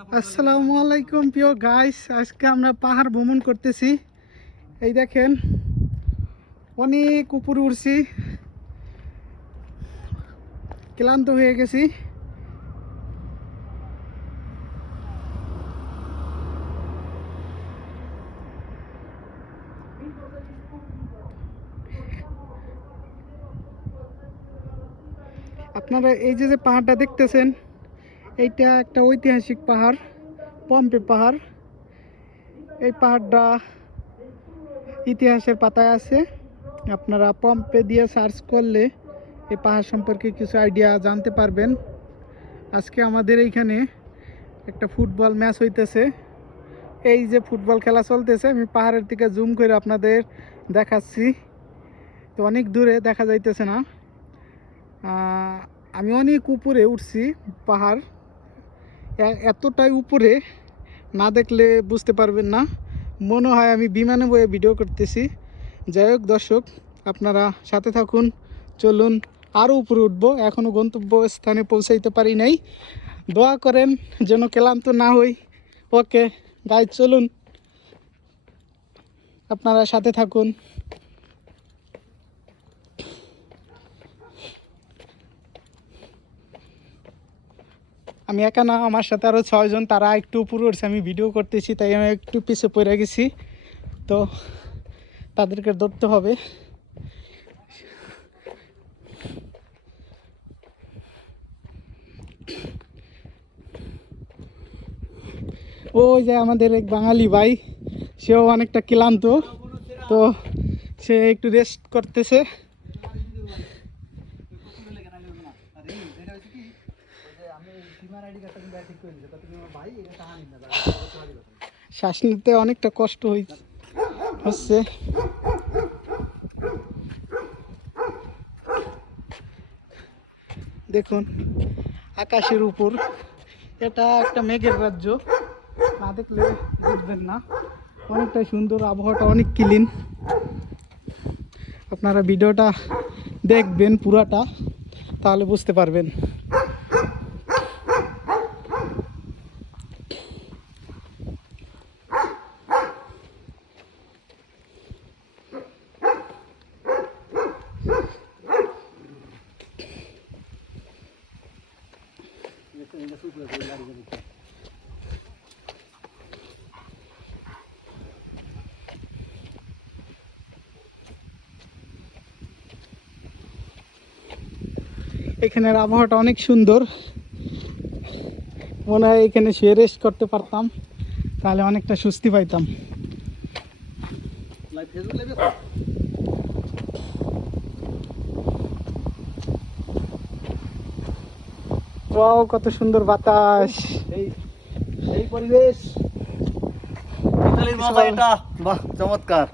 আসসালামু আলাইকুম প্রিয় গাইস, আজকে আমরা পাহাড় ভ্রমণ করতেছি। এই দেখেন অনেক উপরে উঠছি, ক্লান্ত হয়ে গেছি। আপনারা এই যে পাহাড়টা দেখতেছেন, এইটা একটা ঐতিহাসিক পাহাড়, পম্পে পাহাড়। এই পাহাড়টা ইতিহাসের পাতায় আছে। আপনারা পম্পে দিয়ে সার্চ করলে এই পাহাড় সম্পর্কে কিছু আইডিয়া জানতে পারবেন। আজকে আমাদের এইখানে একটা ফুটবল ম্যাচ হইতেছে। এই যে ফুটবল খেলা চলতেছে, আমি পাহাড়ের দিকে জুম করে আপনাদের দেখাচ্ছি। তো অনেক দূরে দেখা যাইতেছে না, আমি অনেক উপরে উঠছি। পাহাড় এতটাই উপরে, না দেখলে বুঝতে পারবেন না, মনে হয় আমি বিমানে বয়ে ভিডিও করতেছি। যাই হোক দর্শক, আপনারা সাথে থাকুন, চলুন আরও উপরে উঠবো। এখনও গন্তব্য স্থানে পৌঁছাইতে পারি নাই, দোয়া করেন যেন ক্লান্ত না হই। ওকে গাইজ, চলুন আপনারা সাথে থাকুন। আমি একা না, আমার সাথে আরও 6 জন, তারা একটু উপরে উঠছে, আমি ভিডিও করতেছি তাই আমি একটু পিছে পড়ে গেছি। তো তাদেরকে ধরতে হবে। ওই যে আমাদের এক বাঙালি ভাই, সেও অনেকটা ক্লান্ত, তো সে একটু রেস্ট করতেছে। শ্বাস নিতে অনেকটা কষ্ট হচ্ছে। দেখুন আকাশের উপর, এটা একটা মেঘের রাজ্য, না দেখলে বুঝবেন না। অনেকটাই সুন্দর, আবহাওয়াটা অনেক ক্লিন। আপনারা ভিডিওটা দেখবেন পুরাটা, তাহলে বুঝতে পারবেন। এখানের আবহাওয়াটা অনেক সুন্দর, মনে হয় এখানে শুয়ে রেস্ট করতে পারতাম, তাহলে অনেকটা স্বস্তি পাইতাম। ওয়াও, কত সুন্দর বাতাস, এই পরিবেশ, ইতালির মজা এটা, বাহ চমৎকার।